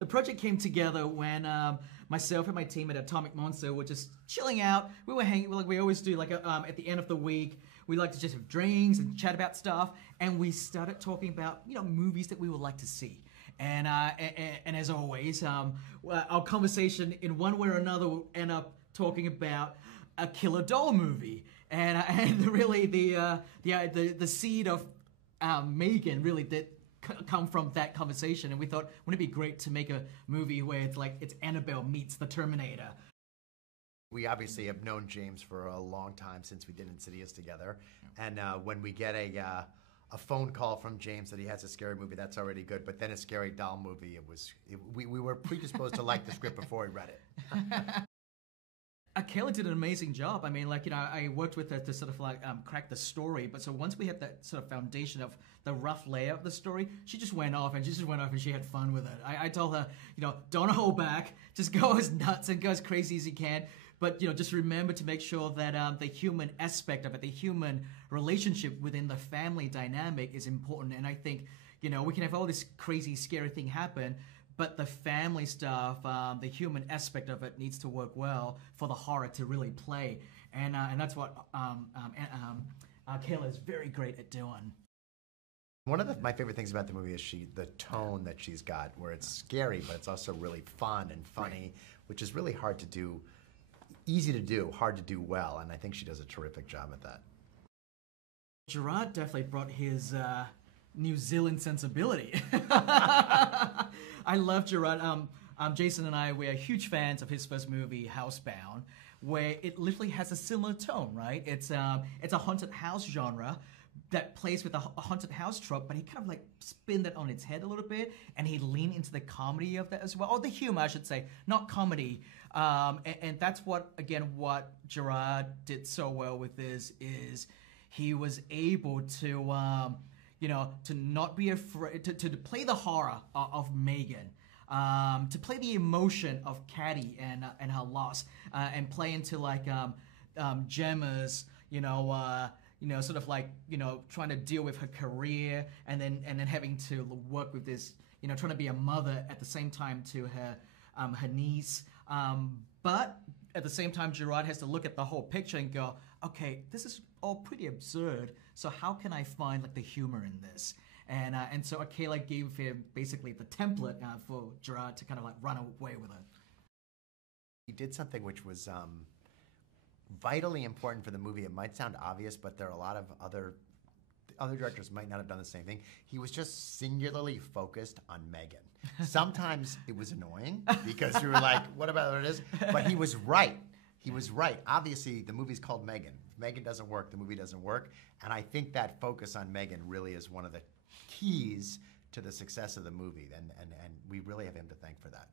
The project came together when myself and my team at Atomic Monster were just chilling out. We were hanging, like we always do, like at the end of the week. We like to just have drinks and chat about stuff, and we started talking about movies that we would like to see. And as always, our conversation in one way or another will end up talking about a killer doll movie, and really the seed of Megan really did come from that conversation, and we thought, wouldn't it be great to make a movie where it's Annabelle meets the Terminator? We obviously have known James for a long time since we did Insidious together, and when we get a phone call from James that he has a scary movie, that's already good. But then a scary doll movie, we were predisposed to like the script before we read it. Kayla did an amazing job. I mean, I worked with her to sort of crack the story. But so once we had that sort of foundation of the rough layout of the story, she just went off and she had fun with it. I told her, don't hold back, just go as nuts and go as crazy as you can. But just remember to make sure that the human aspect of it, the human relationship within the family dynamic is important. And I think we can have all this crazy, scary thing happen, but the family stuff, the human aspect of it needs to work well for the horror to really play. And that's what Kayla is very great at doing. One of my favorite things about the movie is the tone that she's got, where it's scary, but it's also really fun and funny, right, which is really hard to do, easy to do, hard to do well, and I think she does a terrific job at that. Gerard definitely brought his New Zealand sensibility. I love Gerard. Jason and I, we are huge fans of his first movie, Housebound, where it literally has a similar tone, right? It's a haunted house genre that plays with a haunted house trope, but he kind of like spin that on its head a little bit, and he leaned into the comedy of that as well, or the humor, I should say, not comedy. And that's what Gerard did so well with this is he was able to to not be afraid, to play the horror of Megan, to play the emotion of Caddy and her loss, and play into Gemma's, sort of trying to deal with her career, and then having to work with this, trying to be a mother at the same time to her niece. But at the same time, Gerard has to look at the whole picture and go, okay, this is all pretty absurd, so how can I find the humor in this? And so Kayla gave him basically the template for Gerard to kind of run away with it. He did something which was vitally important for the movie. It might sound obvious, but there are a lot of other directors might not have done the same thing. He was just singularly focused on Megan. Sometimes it was annoying because you were like, what about what it is? But he was right. He was right. Obviously, the movie's called Megan. If Megan doesn't work, the movie doesn't work. And I think that focus on Megan really is one of the keys to the success of the movie. And we really have him to thank for that.